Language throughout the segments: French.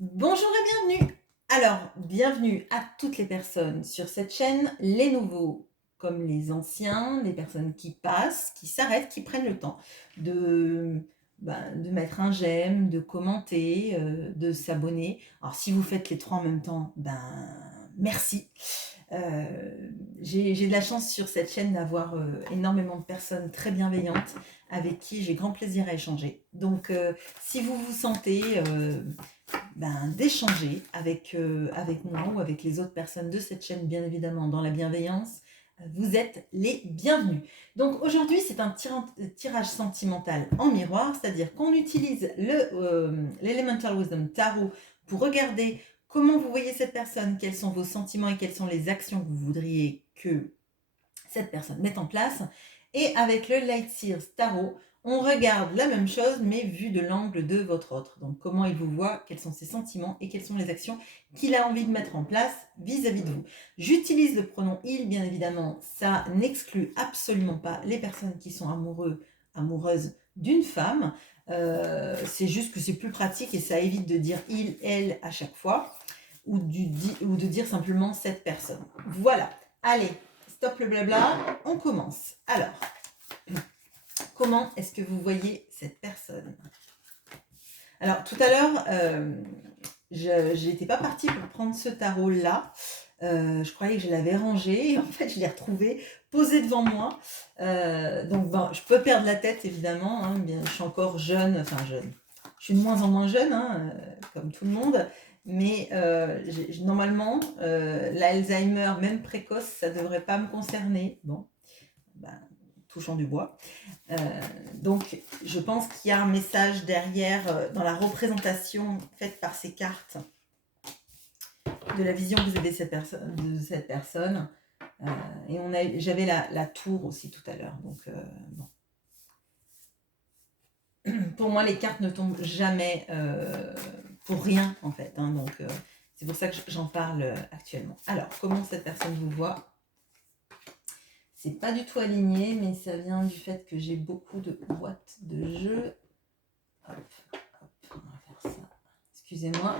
Bonjour et bienvenue. Alors, bienvenue à toutes les personnes sur cette chaîne, les nouveaux comme les anciens, les personnes qui passent, qui s'arrêtent, qui prennent le temps de, de mettre un j'aime, de commenter, de s'abonner. Alors, si vous faites les trois en même temps, merci. J'ai de la chance sur cette chaîne d'avoir énormément de personnes très bienveillantes avec qui j'ai grand plaisir à échanger. Donc, si vous vous sentez d'échanger avec moi ou avec les autres personnes de cette chaîne, bien évidemment, dans la bienveillance, vous êtes les bienvenus. Donc aujourd'hui, c'est un tirage sentimental en miroir, c'est-à-dire qu'on utilise l'Elemental Wisdom Tarot pour regarder comment vous voyez cette personne, quels sont vos sentiments et quelles sont les actions que vous voudriez que cette personne mette en place. Et avec le Light Seers Tarot, on regarde la même chose, mais vu de l'angle de votre autre. Donc, comment il vous voit, quels sont ses sentiments et quelles sont les actions qu'il a envie de mettre en place vis-à-vis de vous. J'utilise le pronom il, bien évidemment. Ça n'exclut absolument pas les personnes qui sont amoureuses d'une femme. C'est juste que c'est plus pratique et ça évite de dire il, elle à chaque fois ou de dire simplement cette personne. Voilà. Allez, stop le blabla, on commence. Alors, comment est-ce que vous voyez cette personne? Alors, tout à l'heure, je n'étais pas partie pour prendre ce tarot-là. Je croyais que je l'avais rangé. Et en fait, je l'ai retrouvé posé devant moi. Donc, bon, je peux perdre la tête, évidemment. Hein, bien, je suis encore jeune, enfin jeune. Je suis de moins en moins jeune, hein, comme tout le monde. Mais normalement, l'Alzheimer, même précoce, ça ne devrait pas me concerner. Bon, ben, touchant du bois. Euh, donc, je pense qu'il y a un message derrière dans la représentation faite par ces cartes de la vision que vous avez de cette personne. Et j'avais la tour aussi tout à l'heure. Donc, bon. Pour moi, les cartes ne tombent jamais pour rien, en fait. Hein, donc, c'est pour ça que j'en parle actuellement. Alors, comment cette personne vous voit? C'est pas du tout aligné, mais ça vient du fait que j'ai beaucoup de boîtes de jeux. Hop, hop, on va faire ça. Excusez-moi.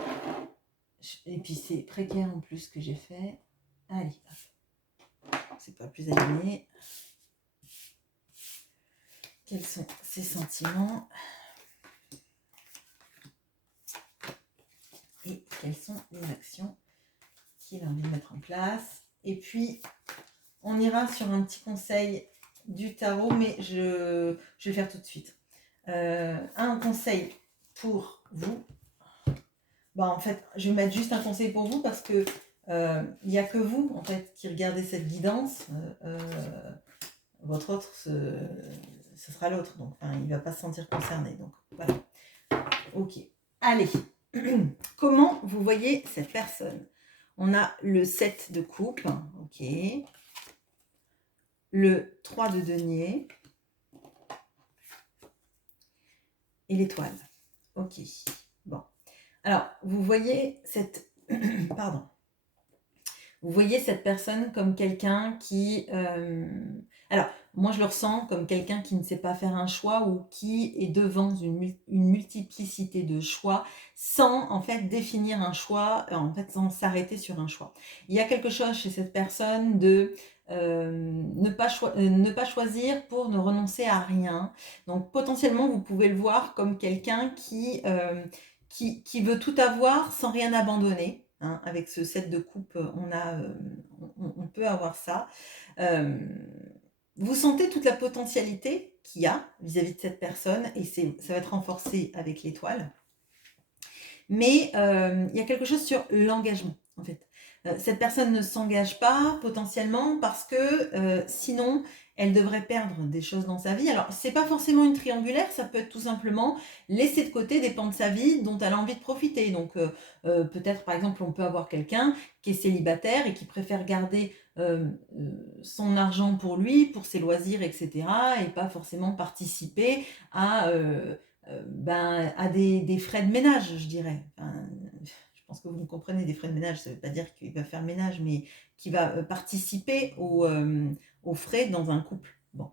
Et puis c'est précaire en plus que j'ai fait. Allez, hop. C'est pas plus aligné. Quels sont ses sentiments? Et quelles sont les actions qu'il a envie de mettre en place? Et puis, on ira sur un petit conseil du tarot, mais je vais le faire tout de suite. Un conseil pour vous. En fait, je vais mettre juste un conseil pour vous parce que il n'y a que vous en fait qui regardez cette guidance. Votre autre, ce sera l'autre, donc enfin, il ne va pas se sentir concerné. Donc voilà. Ok. Allez. Comment vous voyez cette personne? On a le 7 de coupe, ok. Le 3 de denier et l'étoile. Ok. Bon. Alors, vous voyez cette... Pardon. Vous voyez cette personne comme quelqu'un qui... Alors, moi, je le ressens comme quelqu'un qui ne sait pas faire un choix ou qui est devant une multiplicité de choix sans, en fait, définir un choix, en fait, sans s'arrêter sur un choix. Il y a quelque chose chez cette personne de ne pas choisir pour ne renoncer à rien. Donc, potentiellement, vous pouvez le voir comme quelqu'un qui veut tout avoir sans rien abandonner. Hein, avec ce set de coupe, on peut avoir ça. Vous sentez toute la potentialité qu'il y a vis-à-vis de cette personne et ça va être renforcé avec l'étoile. Mais il y a quelque chose sur l'engagement, en fait. Cette personne ne s'engage pas potentiellement parce que sinon elle devrait perdre des choses dans sa vie. Alors c'est pas forcément une triangulaire, ça peut être tout simplement laisser de côté des pans de sa vie dont elle a envie de profiter. Donc peut-être par exemple on peut avoir quelqu'un qui est célibataire et qui préfère garder son argent pour lui, pour ses loisirs, etc. et pas forcément participer à des frais de ménage, je dirais. Enfin, je pense que vous me comprenez, des frais de ménage, ça ne veut pas dire qu'il va faire le ménage, mais qu'il va participer aux frais dans un couple. Bon.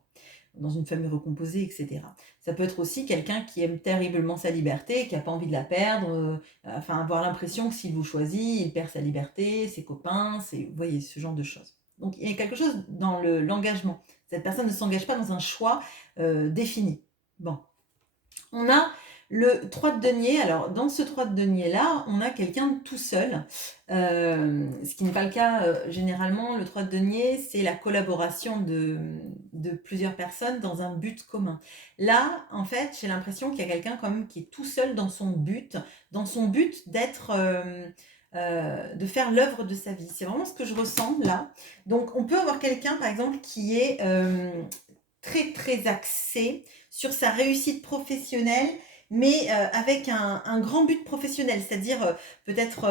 dans une famille recomposée, etc. Ça peut être aussi quelqu'un qui aime terriblement sa liberté, qui n'a pas envie de la perdre, enfin avoir l'impression que s'il vous choisit, il perd sa liberté, ses copains, vous voyez, ce genre de choses. Donc il y a quelque chose dans l'engagement. Cette personne ne s'engage pas dans un choix défini. Bon. On a le 3 de denier. Alors, dans ce 3 de denier-là, on a quelqu'un de tout seul. Ce qui n'est pas le cas généralement. Le 3 de denier, c'est la collaboration de plusieurs personnes dans un but commun. Là, en fait, j'ai l'impression qu'il y a quelqu'un quand même qui est tout seul dans son but d'être... de faire l'œuvre de sa vie. C'est vraiment ce que je ressens là. Donc, on peut avoir quelqu'un, par exemple, qui est très, très axé sur sa réussite professionnelle, mais avec un grand but professionnel, c'est-à-dire peut-être,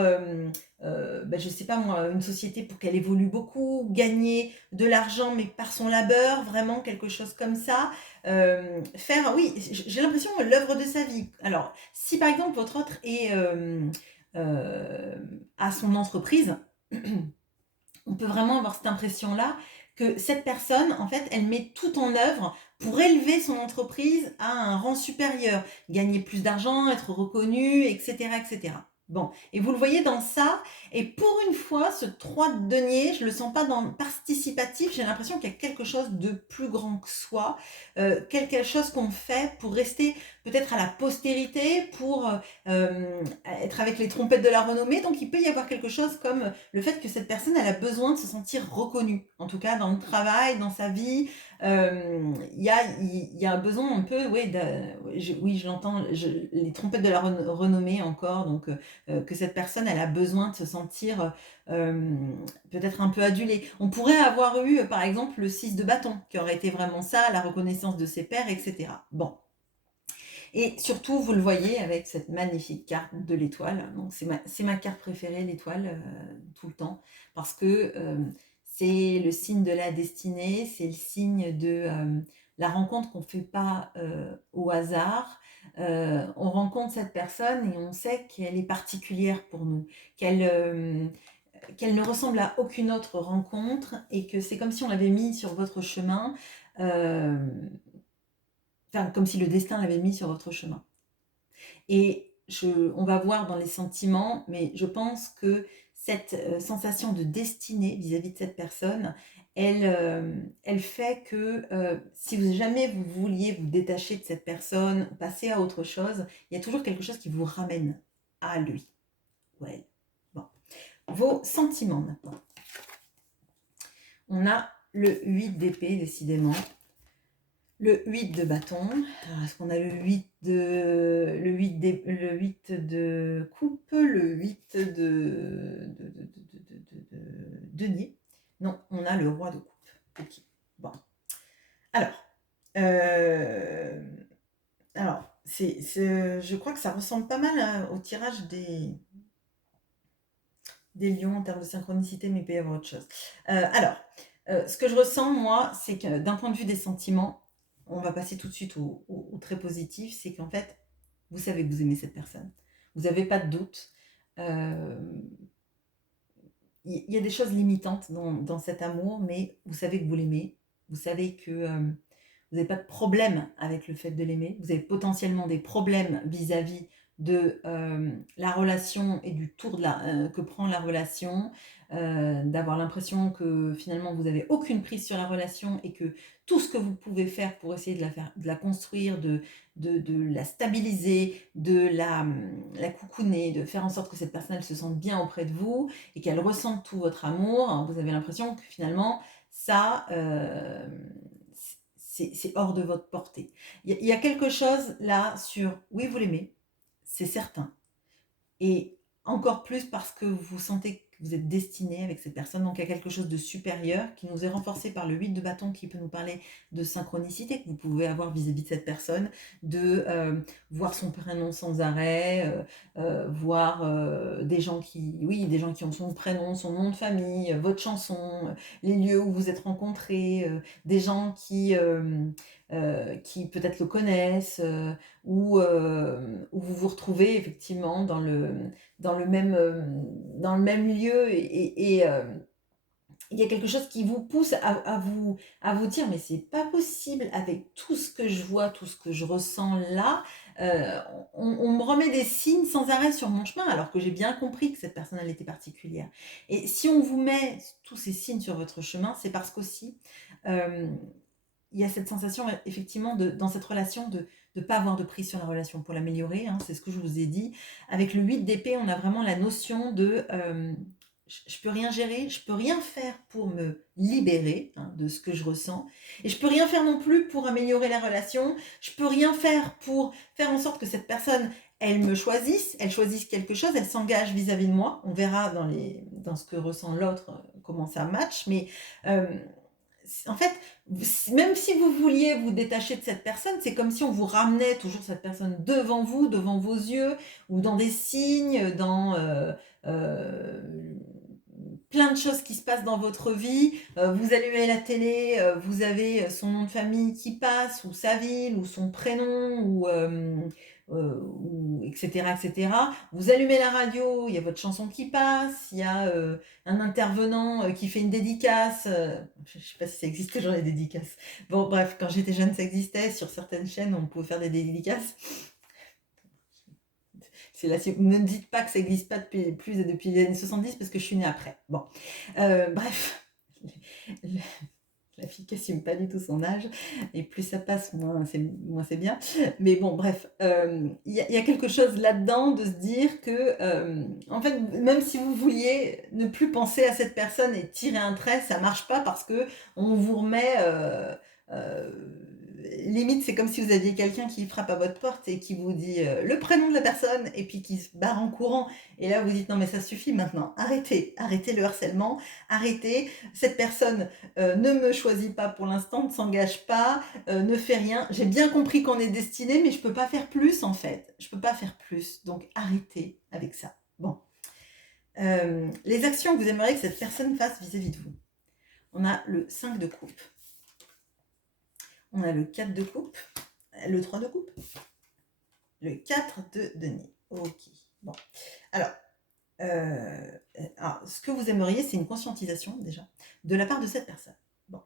je ne sais pas moi, une société pour qu'elle évolue beaucoup, gagner de l'argent, mais par son labeur, vraiment quelque chose comme ça. Faire, oui, j'ai l'impression l'œuvre de sa vie. Alors, si par exemple votre autre est à son entreprise, on peut vraiment avoir cette impression-là que cette personne, en fait, elle met tout en œuvre pour élever son entreprise à un rang supérieur, gagner plus d'argent, être reconnue, etc., etc. Bon, et vous le voyez dans ça, et pour une fois, ce 3 de denier, je ne le sens pas dans participatif, j'ai l'impression qu'il y a quelque chose de plus grand que soi, quelque chose qu'on fait pour rester peut-être à la postérité, pour être avec les trompettes de la renommée, donc il peut y avoir quelque chose comme le fait que cette personne, elle a besoin de se sentir reconnue, en tout cas dans le travail, dans sa vie. Il y a un besoin un peu, oui, oui, je l'entends, les trompettes de la renommée encore, donc que cette personne, elle a besoin de se sentir peut-être un peu adulée. On pourrait avoir eu, par exemple, le 6 de bâton, qui aurait été vraiment ça, la reconnaissance de ses pairs, etc. Bon. Et surtout, vous le voyez avec cette magnifique carte de l'étoile. Donc, c'est ma carte préférée, l'étoile, tout le temps. Parce que c'est le signe de la destinée, c'est le signe de la rencontre qu'on ne fait pas au hasard. On rencontre cette personne et on sait qu'elle est particulière pour nous, qu'elle ne ressemble à aucune autre rencontre et que c'est comme si on l'avait mis sur votre chemin. Euh, Enfin, comme si le destin l'avait mis sur votre chemin. Et on va voir dans les sentiments, mais je pense que cette sensation de destinée vis-à-vis de cette personne, elle fait que si jamais vous vouliez vous détacher de cette personne, passer à autre chose, il y a toujours quelque chose qui vous ramène à lui ou à elle. Bon. Vos sentiments maintenant. On a le 8 d'épée, décidément. Le 8 de bâton. Alors, est-ce qu'on a le 8 de coupe, le 8 de denier? Non, on a le roi de coupe. Ok, bon. Alors, je crois que ça ressemble pas mal au tirage des lions en termes de synchronicité, mais il peut y avoir autre chose. Ce que je ressens, moi, c'est que d'un point de vue des sentiments, on va passer tout de suite au très positif, c'est qu'en fait, vous savez que vous aimez cette personne. Vous n'avez pas de doute. Il y a des choses limitantes dans cet amour, mais vous savez que vous l'aimez. Vous savez que vous n'avez pas de problème avec le fait de l'aimer. Vous avez potentiellement des problèmes vis-à-vis de la relation et du tour que prend la relation, d'avoir l'impression que finalement vous n'avez aucune prise sur la relation et que tout ce que vous pouvez faire pour essayer de la construire, de la stabiliser, de la coucouner, de faire en sorte que cette personne elle se sente bien auprès de vous et qu'elle ressente tout votre amour, vous avez l'impression que finalement ça... c'est hors de votre portée. Il y a quelque chose là sur, oui, vous l'aimez, c'est certain. Et encore plus parce que vous sentez que vous êtes destiné avec cette personne, donc il y a quelque chose de supérieur qui nous est renforcé par le 8 de bâton qui peut nous parler de synchronicité que vous pouvez avoir vis-à-vis de cette personne, de voir son prénom sans arrêt, voir des gens qui ont son prénom, son nom de famille, votre chanson, les lieux où vous êtes rencontrés, des gens qui peut-être le connaissent, où vous vous retrouvez effectivement dans le même lieu il y a quelque chose qui vous pousse à vous dire: «Mais c'est pas possible avec tout ce que je vois, tout ce que je ressens là, on me remet des signes sans arrêt sur mon chemin», alors que j'ai bien compris que cette personne, elle était particulière. Et si on vous met tous ces signes sur votre chemin, c'est parce qu'aussi, hem, il y a cette sensation, effectivement, dans cette relation, de ne pas avoir de prise sur la relation pour l'améliorer, hein, c'est ce que je vous ai dit. Avec le 8 d'épée, on a vraiment la notion de, je peux rien gérer, je peux rien faire pour me libérer, hein, de ce que je ressens, et je peux rien faire non plus pour améliorer la relation. Je peux rien faire pour faire en sorte que cette personne, elle me choisisse, elle choisisse quelque chose, elle s'engage vis-à-vis de moi. On verra dans ce que ressent l'autre, comment ça match, mais en fait, même si vous vouliez vous détacher de cette personne, c'est comme si on vous ramenait toujours cette personne devant vous, devant vos yeux, ou dans des signes, dans euh, plein de choses qui se passent dans votre vie. Vous allumez la télé, vous avez son nom de famille qui passe, ou sa ville, ou son prénom, ou etc., etc. Vous allumez la radio, il y a votre chanson qui passe, il y a un intervenant qui fait une dédicace. Je ne sais pas si ça existe toujours, les dédicaces. Bon, bref, quand j'étais jeune, ça existait. Sur certaines chaînes, on pouvait faire des dédicaces. C'est là, ne me dites pas que ça n'existe pas depuis les années 70, parce que je suis née après. Bon, bref, la fille qui n'assume pas du tout son âge, et plus ça passe, moins c'est bien. Mais bon, bref, il y a quelque chose là-dedans de se dire que, en fait, même si vous vouliez ne plus penser à cette personne et tirer un trait, ça marche pas, parce que on vous remet... euh, limite, c'est comme si vous aviez quelqu'un qui frappe à votre porte et qui vous dit le prénom de la personne, et puis qui se barre en courant. Et là, vous dites: non, mais ça suffit maintenant, arrêtez, arrêtez le harcèlement, arrêtez. Cette personne ne me choisit pas pour l'instant, ne s'engage pas, ne fait rien. J'ai bien compris qu'on est destiné, mais je peux pas faire plus, en fait. Je peux pas faire plus. Donc arrêtez avec ça. Bon. Les actions que vous aimeriez que cette personne fasse vis-à-vis de vous. On a le 5 de coupe. On a le 4 de coupe, le 3 de coupe, le 4 de denier. Ok, bon. Alors, ce que vous aimeriez, c'est une conscientisation, déjà, de la part de cette personne. Bon.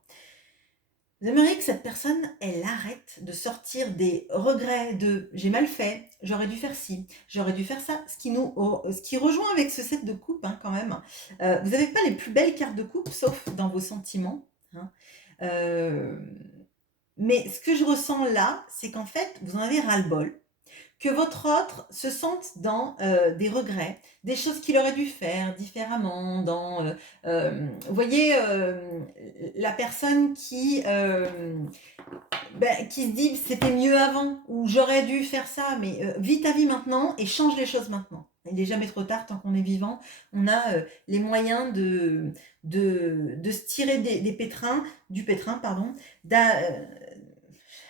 Vous aimeriez que cette personne, elle arrête de sortir des regrets de « j'ai mal fait, j'aurais dû faire ci, j'aurais dû faire ça », ce qui rejoint avec ce 7 de coupe, hein, quand même. Vous n'avez pas les plus belles cartes de coupe, sauf dans vos sentiments, hein. Mais ce que je ressens là, c'est qu'en fait, vous en avez ras-le-bol, que votre autre se sente dans des regrets, des choses qu'il aurait dû faire différemment, vous voyez, la personne qui se dit c'était mieux avant, ou j'aurais dû faire ça, mais vis ta vie maintenant et change les choses maintenant. Il n'est jamais trop tard tant qu'on est vivant. On a les moyens de se tirer du pétrin, pardon.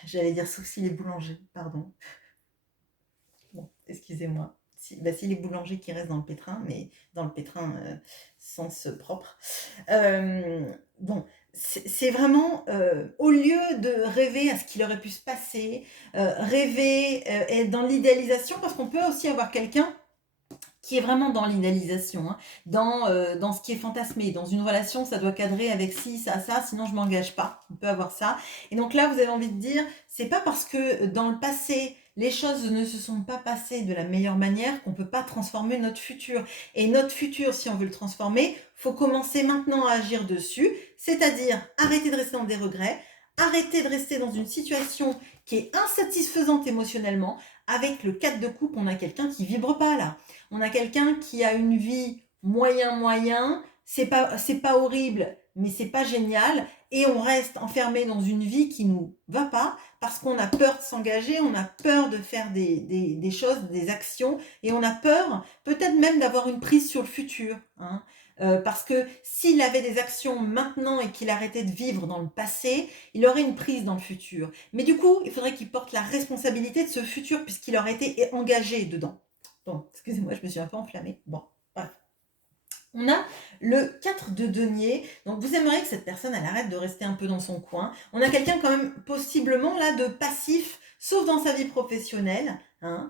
J'allais dire sauf s'il est boulanger, pardon. Bon, excusez-moi. Si les boulangers qui restent dans le pétrin, mais dans le pétrin sens propre. Bon, c'est vraiment, au lieu de rêver à ce qu'il aurait pu se passer, rêver, être dans l'idéalisation, parce qu'on peut aussi avoir quelqu'un qui est vraiment dans l'idéalisation, hein, dans ce qui est fantasmé. Dans une relation, ça doit cadrer avec ci, ça, sinon je m'engage pas. On peut avoir ça. Et donc là, vous avez envie de dire, c'est pas parce que dans le passé, les choses ne se sont pas passées de la meilleure manière qu'on peut pas transformer notre futur. Et notre futur, si on veut le transformer, faut commencer maintenant à agir dessus, c'est-à-dire arrêter de rester dans des regrets, arrêter de rester dans une situation qui est insatisfaisante émotionnellement. Avec le 4 de coupe, on a quelqu'un qui vibre pas là. On a quelqu'un qui a une vie moyen, c'est pas horrible, mais c'est pas génial, et on reste enfermé dans une vie qui nous va pas, parce qu'on a peur de s'engager, on a peur de faire des choses, des actions, et on a peur peut-être même d'avoir une prise sur le futur, hein. Parce que s'il avait des actions maintenant et qu'il arrêtait de vivre dans le passé, il aurait une prise dans le futur. Mais du coup, il faudrait qu'il porte la responsabilité de ce futur, puisqu'il aurait été engagé dedans. Bon, excusez-moi, je me suis un peu enflammée. Bon, bref. On a le 4 de denier. Donc, vous aimeriez que cette personne, elle arrête de rester un peu dans son coin. On a quelqu'un quand même, possiblement, là, de passif, sauf dans sa vie professionnelle, hein,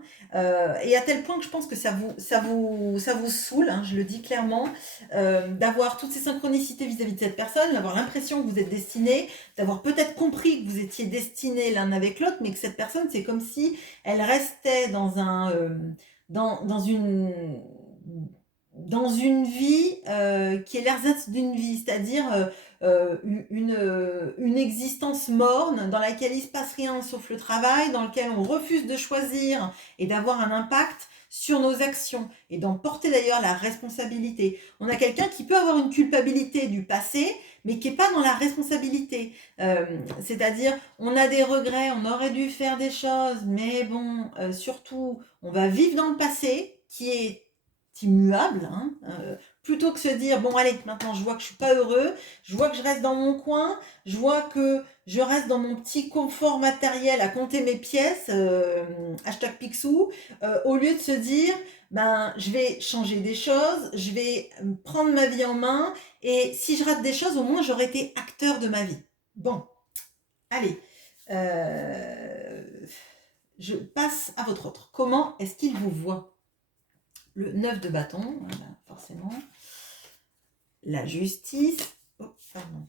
et à tel point que je pense que ça vous saoule, hein, je le dis clairement, d'avoir toutes ces synchronicités vis-à-vis de cette personne, d'avoir l'impression que vous êtes destinés, d'avoir peut-être compris que vous étiez destinés l'un avec l'autre, mais que cette personne, c'est comme si elle restait dans une vie qui est l'ersatz d'une vie, c'est-à-dire une existence morne dans laquelle il ne se passe rien sauf le travail, dans lequel on refuse de choisir et d'avoir un impact sur nos actions et d'en porter d'ailleurs la responsabilité. On a quelqu'un qui peut avoir une culpabilité du passé, mais qui n'est pas dans la responsabilité. C'est-à-dire, on a des regrets, on aurait dû faire des choses, mais bon, surtout, on va vivre dans le passé, qui est immuable, hein, plutôt que se dire, bon allez, maintenant je vois que je suis pas heureux, je vois que je reste dans mon coin, je vois que je reste dans mon petit confort matériel à compter mes pièces, hashtag Picsou, au lieu de se dire, ben, je vais changer des choses, je vais prendre ma vie en main, et si je rate des choses, au moins j'aurais été acteur de ma vie. Bon, allez, je passe à votre autre. Comment est-ce qu'il vous voit? Le 9 de bâton, voilà, forcément. La justice, oh, pardon.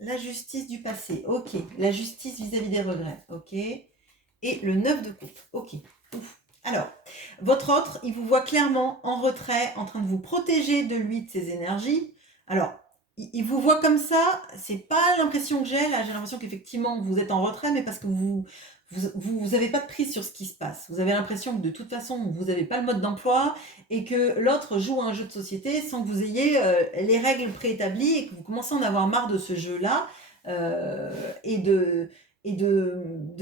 La justice du passé, ok. La justice vis-à-vis des regrets, ok. Et le 9 de coupe, ok. Ouf. Alors, votre autre, il vous voit clairement en retrait, en train de vous protéger de lui, de ses énergies. Alors, il vous voit comme ça, c'est pas l'impression que j'ai, là j'ai l'impression qu'effectivement vous êtes en retrait, mais parce que vous avez pas de prise sur ce qui se passe. Vous avez l'impression que de toute façon, vous n'avez pas le mode d'emploi et que l'autre joue un jeu de société sans que vous ayez les règles préétablies et que vous commencez à en avoir marre de ce jeu-là et de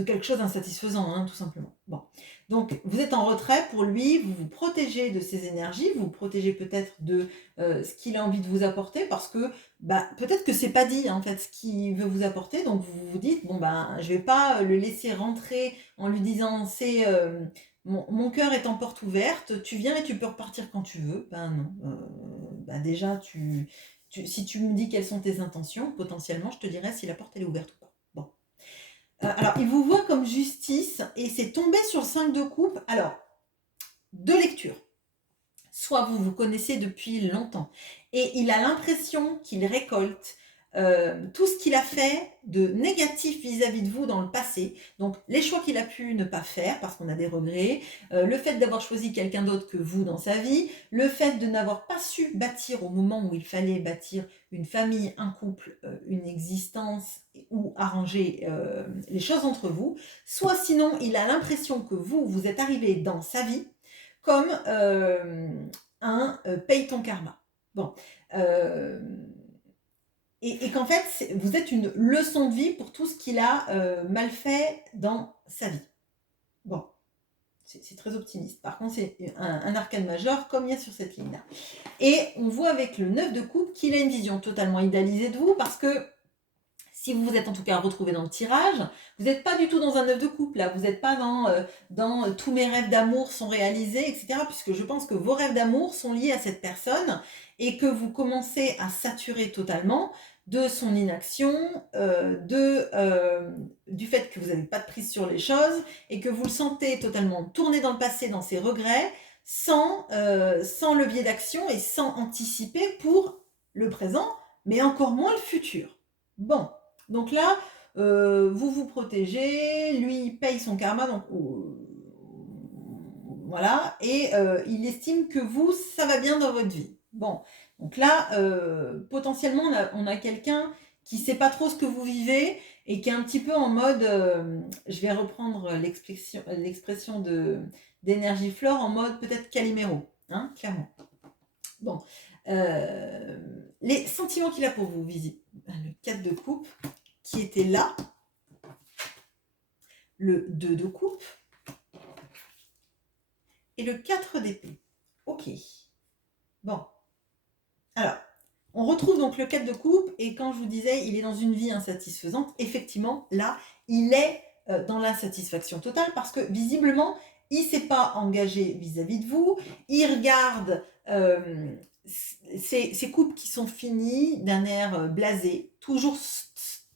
quelque chose d'insatisfaisant, hein, tout simplement. Bon. Donc, vous êtes en retrait pour lui, vous vous protégez de ses énergies, vous vous protégez peut-être de ce qu'il a envie de vous apporter parce que bah, peut-être que c'est pas dit en fait ce qu'il veut vous apporter, donc vous vous dites bon ben je vais pas le laisser rentrer en lui disant c'est mon cœur est en porte ouverte, tu viens et tu peux repartir quand tu veux. Ben non, ben déjà si tu me dis quelles sont tes intentions, potentiellement je te dirais si la porte elle est ouverte ou pas. Bon. Alors il vous voit comme justice et c'est tombé sur le 5 de coupe. Alors, deux lectures. Soit vous vous connaissez depuis longtemps et il a l'impression qu'il récolte tout ce qu'il a fait de négatif vis-à-vis de vous dans le passé, donc les choix qu'il a pu ne pas faire parce qu'on a des regrets, le fait d'avoir choisi quelqu'un d'autre que vous dans sa vie, le fait de n'avoir pas su bâtir au moment où il fallait bâtir une famille, un couple, une existence ou arranger les choses entre vous, soit sinon il a l'impression que vous êtes arrivé dans sa vie comme un paye ton karma. Bon. Et qu'en fait, vous êtes une leçon de vie pour tout ce qu'il a mal fait dans sa vie. Bon. C'est très optimiste. Par contre, c'est un arcane majeur comme il y a sur cette ligne-là. Et on voit avec le 9 de coupe qu'il a une vision totalement idéalisée de vous parce que si vous vous êtes en tout cas retrouvé dans le tirage, vous n'êtes pas du tout dans un 9 de coupe, là. Vous n'êtes pas dans tous mes rêves d'amour sont réalisés, etc. Puisque je pense que vos rêves d'amour sont liés à cette personne et que vous commencez à saturer totalement de son inaction, du fait que vous n'avez pas de prise sur les choses et que vous le sentez totalement tourné dans le passé, dans ses regrets, sans levier d'action et sans anticiper pour le présent, mais encore moins le futur. Bon. Donc là, vous vous protégez, lui paye son karma, donc voilà, et il estime que vous, ça va bien dans votre vie. Bon, donc là, potentiellement, on a quelqu'un qui ne sait pas trop ce que vous vivez et qui est un petit peu en mode, je vais reprendre l'expression d'énergie flore, en mode peut-être Calimero, hein, clairement. Bon, les sentiments qu'il a pour vous, le 4 de coupe, qui était là, le 2 de coupe et le 4 d'épée. Ok. Bon. Alors, on retrouve donc le 4 de coupe et quand je vous disais il est dans une vie insatisfaisante, effectivement, là, il est dans l'insatisfaction totale parce que visiblement, il ne s'est pas engagé vis-à-vis de vous. Il regarde ces coupes qui sont finies d'un air blasé, toujours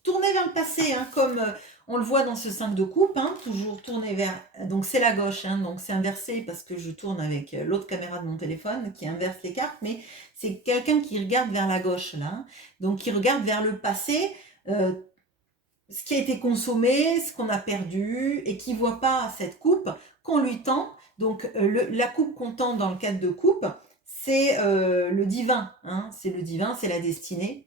tourné vers le passé, hein, comme On le voit dans ce 5 de coupe, hein, toujours tourné vers... Donc c'est la gauche, hein, donc c'est inversé parce que je tourne avec l'autre caméra de mon téléphone qui inverse les cartes, mais c'est quelqu'un qui regarde vers la gauche, là. Hein, donc qui regarde vers le passé, ce qui a été consommé, ce qu'on a perdu, et qui ne voit pas cette coupe qu'on lui tend. Donc la coupe qu'on tend dans le cadre de coupe, c'est le divin, hein, c'est le divin, c'est la destinée.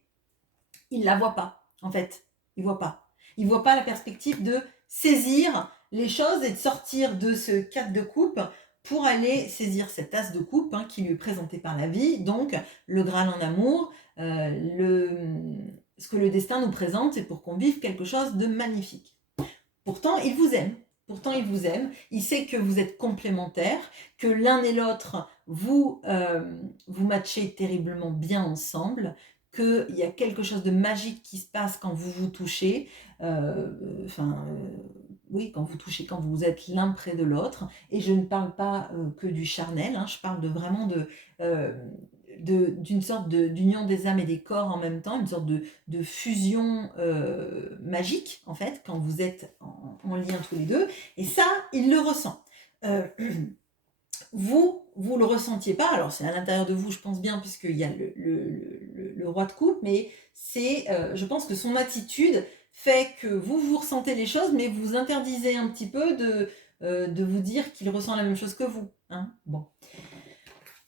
Il ne la voit pas, en fait. Il ne voit pas. Il ne voit pas la perspective de saisir les choses et de sortir de ce cadre de coupe pour aller saisir cette tasse de coupe, hein, qui lui est présentée par la vie, donc le Graal en amour, ce que le destin nous présente, c'est pour qu'on vive quelque chose de magnifique. Pourtant, il vous aime. Pourtant, il vous aime. Il sait que vous êtes complémentaires, que l'un et l'autre, vous matchez terriblement bien ensemble, qu'il y a quelque chose de magique qui se passe quand vous vous touchez. Oui, quand vous touchez, quand vous êtes l'un près de l'autre. Et je ne parle pas que du charnel, hein, je parle vraiment d'une sorte d'union des âmes et des corps en même temps, une sorte de fusion magique, en fait, quand vous êtes en lien tous les deux. Et ça, il le ressent. Vous le ressentiez pas, alors c'est à l'intérieur de vous, je pense bien, puisqu'il y a le roi de coupe, mais c'est, je pense que son attitude fait que vous ressentez les choses, mais vous interdisez un petit peu de vous dire qu'il ressent la même chose que vous. Hein, bon.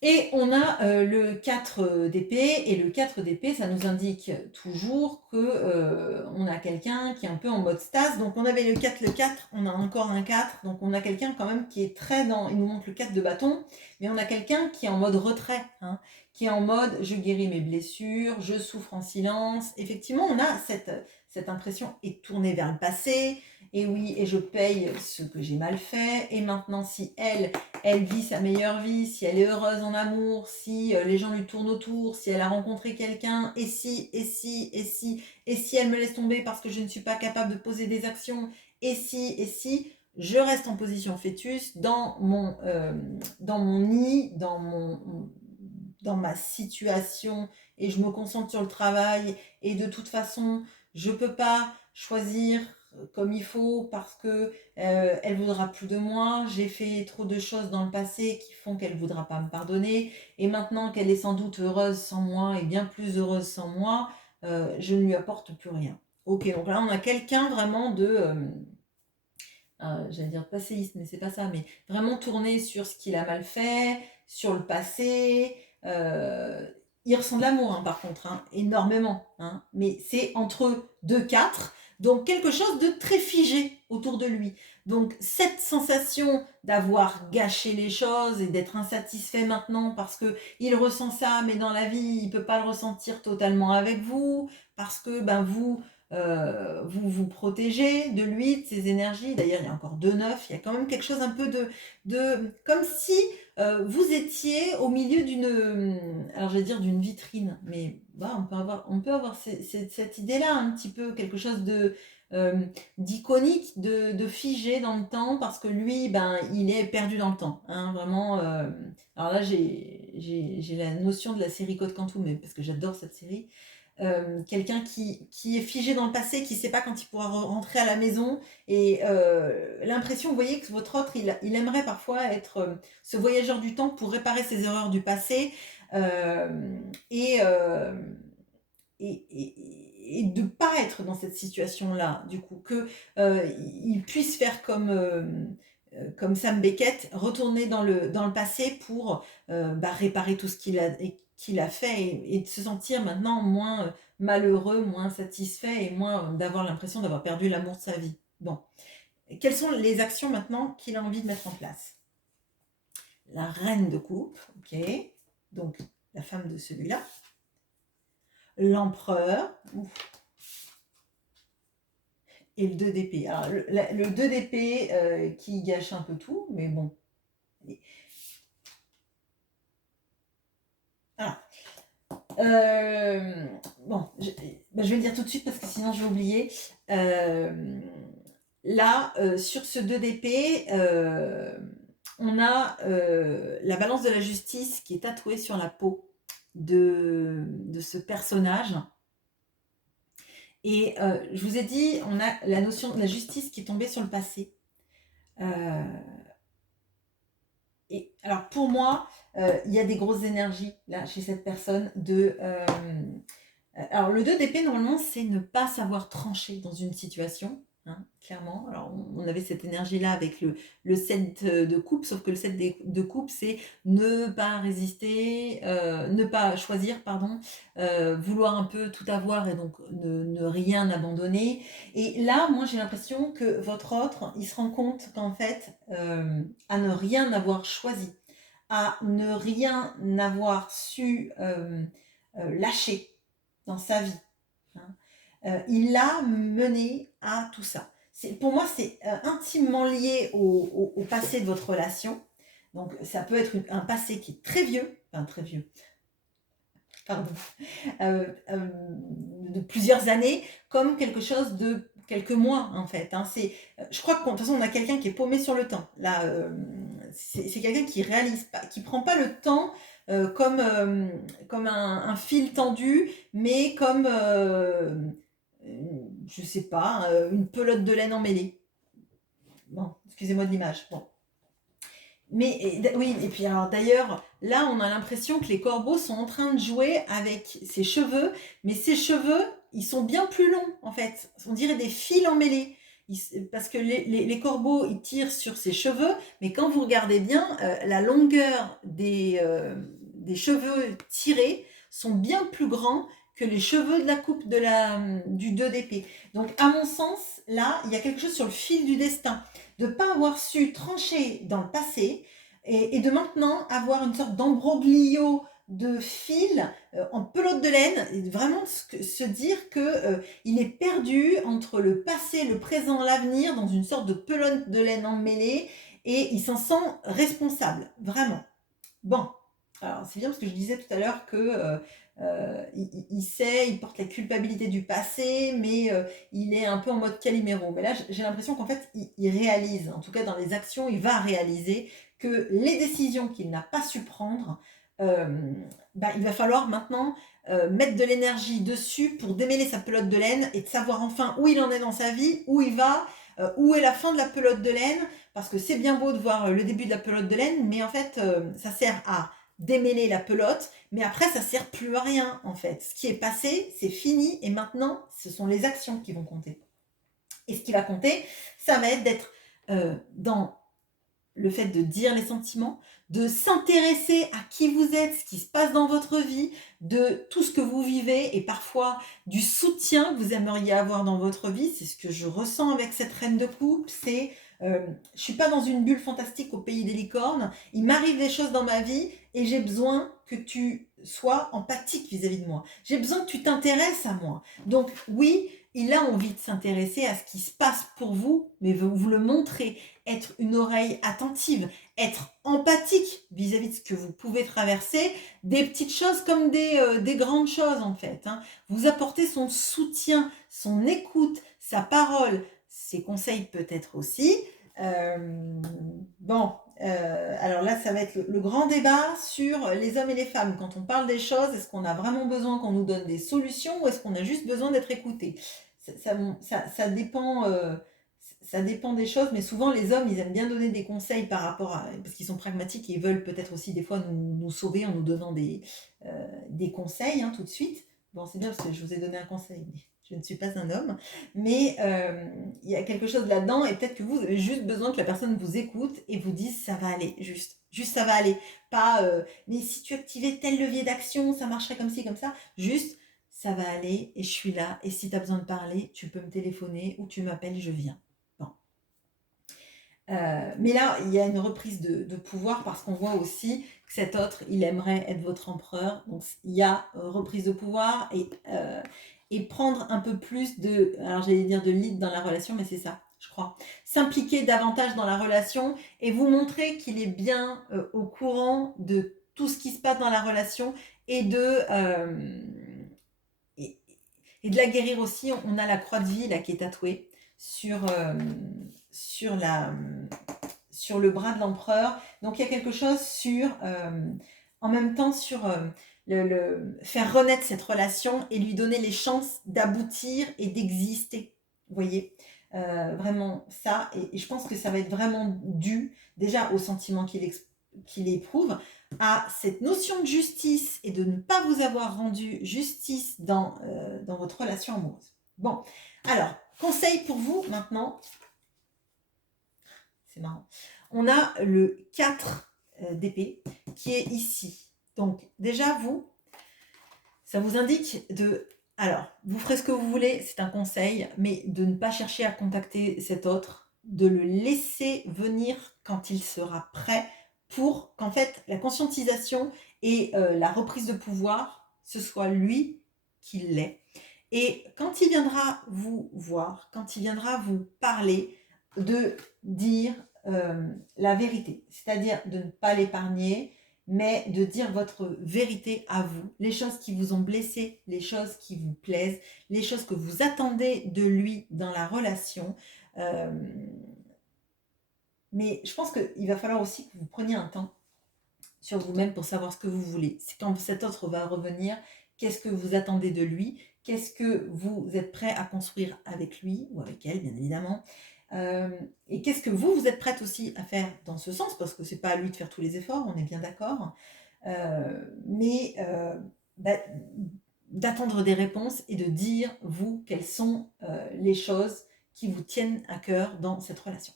Et on a le 4 d'épée, et le 4 d'épée, ça nous indique toujours que on a quelqu'un qui est un peu en mode stase. Donc on avait le 4, on a encore un 4, donc on a quelqu'un quand même qui est très dans... Il nous manque le 4 de bâton, mais on a quelqu'un qui est en mode retrait, hein, qui est en mode je guéris mes blessures, je souffre en silence. Effectivement, on a cette impression est tournée vers le passé, et oui, et je paye ce que j'ai mal fait, et maintenant si elle vit sa meilleure vie, si elle est heureuse en amour, si les gens lui tournent autour, si elle a rencontré quelqu'un, et si elle me laisse tomber parce que je ne suis pas capable de poser des actions, et si, je reste en position fœtus dans mon nid, dans ma situation, et je me concentre sur le travail, et de toute façon, je peux pas choisir comme il faut parce que elle voudra plus de moi, j'ai fait trop de choses dans le passé qui font qu'elle voudra pas me pardonner, et maintenant qu'elle est sans doute heureuse sans moi et bien plus heureuse sans moi, je ne lui apporte plus rien. Ok, donc là on a quelqu'un vraiment j'allais dire passéiste, mais c'est pas ça, mais vraiment tourné sur ce qu'il a mal fait, sur le passé. Il ressent de l'amour, hein, par contre, hein, énormément, hein, mais c'est entre 2-4, donc quelque chose de très figé autour de lui. Donc cette sensation d'avoir gâché les choses et d'être insatisfait maintenant parce que il ressent ça, mais dans la vie, il peut pas le ressentir totalement avec vous, parce que ben vous vous protégez de lui, de ses énergies. D'ailleurs, il y a encore 2 9, il y a quand même quelque chose un peu comme si vous étiez au milieu alors je vais dire d'une vitrine, mais bah, on peut avoir cette idée-là, un petit peu, quelque chose d'iconique, de figé dans le temps, parce que lui, ben, il est perdu dans le temps, hein, vraiment. Alors là, j'ai la notion de la série Code Quantum, mais parce que j'adore cette série. Quelqu'un qui est figé dans le passé, qui ne sait pas quand il pourra rentrer à la maison, et l'impression, vous voyez, que votre autre, il aimerait parfois être ce voyageur du temps pour réparer ses erreurs du passé, et, de ne pas être dans cette situation-là, du coup, qu'il puisse faire comme Sam Beckett, retourner dans le passé pour réparer tout ce qu'il a fait, et de se sentir maintenant moins malheureux, moins satisfait, et moins d'avoir l'impression d'avoir perdu l'amour de sa vie. Bon. Quelles sont les actions maintenant qu'il a envie de mettre en place? La reine de coupe, ok, donc la femme de celui-là. L'empereur, et le 2 d'épée. Alors le 2 d'épée qui gâche un peu tout, mais bon. Alors, bon, je vais le dire tout de suite parce que sinon je vais oublier. Là, sur ce 2 d'épée, on a la balance de la justice qui est tatouée sur la peau de ce personnage. Et je vous ai dit, on a la notion de la justice qui est tombée sur le passé. Et alors pour moi, il y a des grosses énergies là chez cette personne alors le 2 d'épée normalement c'est ne pas savoir trancher dans une situation, hein, clairement. Alors on avait cette énergie-là avec le 7 de coupe, sauf que le 7 de coupe c'est ne pas résister, ne pas choisir, pardon, vouloir un peu tout avoir et donc ne rien abandonner. Et là, moi j'ai l'impression que votre autre, il se rend compte qu'en fait, à ne rien avoir choisi, à ne rien avoir su lâcher dans sa vie, hein, il l'a mené à tout ça. Pour moi, c'est intimement lié au passé de votre relation. Donc, ça peut être un passé qui est très vieux, enfin très vieux, pardon, de plusieurs années, comme quelque chose de quelques mois en fait. Hein. Je crois que de toute façon, on a quelqu'un qui est paumé sur le temps. Là, c'est quelqu'un qui réalise pas, qui prend pas le temps comme un fil tendu, mais comme, je sais pas, une pelote de laine emmêlée. Bon, excusez-moi de l'image. Bon. Mais oui, et puis alors d'ailleurs, là, on a l'impression que les corbeaux sont en train de jouer avec ses cheveux, mais ses cheveux, ils sont bien plus longs, en fait. On dirait des fils emmêlés. Parce que les corbeaux, ils tirent sur ses cheveux, mais quand vous regardez bien, la longueur des cheveux tirés sont bien plus grands que les cheveux de la coupe du 2 d'épée. Donc, à mon sens, là, il y a quelque chose sur le fil du destin de ne pas avoir su trancher dans le passé et de maintenant avoir une sorte d'embroglio de fil en pelote de laine, et vraiment se dire que il est perdu entre le passé, le présent, l'avenir, dans une sorte de pelote de laine emmêlée, et il s'en sent responsable, vraiment. Bon, alors c'est bien parce que je disais tout à l'heure que il sait, il porte la culpabilité du passé, mais il est un peu en mode Calimero. Mais là, j'ai l'impression qu'en fait, il réalise, en tout cas dans les actions, il va réaliser que les décisions qu'il n'a pas su prendre, il va falloir maintenant mettre de l'énergie dessus pour démêler sa pelote de laine et de savoir enfin où il en est dans sa vie, où il va, où est la fin de la pelote de laine, parce que c'est bien beau de voir le début de la pelote de laine, mais en fait, ça sert à démêler la pelote, mais après, ça sert plus à rien, en fait. Ce qui est passé, c'est fini, et maintenant, ce sont les actions qui vont compter. Et ce qui va compter, ça va être d'être dans le fait de dire les sentiments, de s'intéresser à qui vous êtes, ce qui se passe dans votre vie, de tout ce que vous vivez et parfois du soutien que vous aimeriez avoir dans votre vie. C'est ce que je ressens avec cette reine de coupe. C'est je suis pas dans une bulle fantastique au pays des licornes. Il m'arrive des choses dans ma vie et j'ai besoin que tu sois empathique vis-à-vis de moi. J'ai besoin que tu t'intéresses à moi. Donc oui, il a envie de s'intéresser à ce qui se passe pour vous, mais vous le montrez, être une oreille attentive, être empathique vis-à-vis de ce que vous pouvez traverser, des petites choses comme des grandes choses en fait. Hein. Vous apportez son soutien, son écoute, sa parole, ses conseils peut-être aussi. Alors là, ça va être le grand débat sur les hommes et les femmes. Quand on parle des choses, est-ce qu'on a vraiment besoin qu'on nous donne des solutions ou est-ce qu'on a juste besoin d'être écouté? Ça dépend, ça dépend des choses, mais souvent les hommes, ils aiment bien donner des conseils par rapport à... Parce qu'ils sont pragmatiques et ils veulent peut-être aussi des fois nous sauver en nous donnant des conseils hein, tout de suite. Bon, c'est bien parce que je vous ai donné un conseil, mais je ne suis pas un homme. Mais il y a quelque chose là-dedans et peut-être que vous avez juste besoin que la personne vous écoute et vous dise ça va aller, juste ça va aller. Pas mais si tu activais tel levier d'action, ça marcherait comme ci, comme ça. Juste ça va aller et je suis là. Et si tu as besoin de parler, tu peux me téléphoner ou tu m'appelles, je viens. Bon. Mais là, il y a une reprise de pouvoir parce qu'on voit aussi que cet autre, il aimerait être votre empereur. Donc, il y a reprise de pouvoir et prendre un peu plus alors j'allais dire de lead dans la relation, mais c'est ça, je crois. S'impliquer davantage dans la relation et vous montrer qu'il est bien au courant de tout ce qui se passe dans la relation et et de la guérir aussi. On a la croix de vie là qui est tatouée sur, sur, la, sur le bras de l'empereur. Donc il y a quelque chose sur en même temps sur faire renaître cette relation et lui donner les chances d'aboutir et d'exister. Vous voyez. Vraiment ça, et je pense que ça va être vraiment dû déjà au sentiment qu'il éprouve, à cette notion de justice et de ne pas vous avoir rendu justice dans votre relation amoureuse. Bon, alors, conseil pour vous maintenant, c'est marrant. On a le 4 d'épée qui est ici. Donc déjà, vous, ça vous indique de... Alors, vous ferez ce que vous voulez, c'est un conseil, mais de ne pas chercher à contacter cet autre, de le laisser venir quand il sera prêt pour qu'en fait la conscientisation et la reprise de pouvoir, ce soit lui qui l'est. Et quand il viendra vous voir, quand il viendra vous parler, de dire la vérité, c'est-à-dire de ne pas l'épargner, mais de dire votre vérité à vous, les choses qui vous ont blessé, les choses qui vous plaisent, les choses que vous attendez de lui dans la relation. Euh, mais je pense qu'il va falloir aussi que vous preniez un temps sur vous-même pour savoir ce que vous voulez. C'est quand cet autre va revenir, qu'est-ce que vous attendez de lui, qu'est-ce que vous êtes prêt à construire avec lui ou avec elle, bien évidemment. Et qu'est-ce que vous êtes prête aussi à faire dans ce sens, parce que c'est pas à lui de faire tous les efforts, on est bien d'accord. Mais d'attendre des réponses et de dire, vous, quelles sont les choses qui vous tiennent à cœur dans cette relation.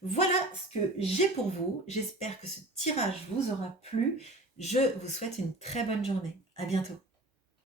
Voilà ce que j'ai pour vous. J'espère que ce tirage vous aura plu. Je vous souhaite une très bonne journée. À bientôt.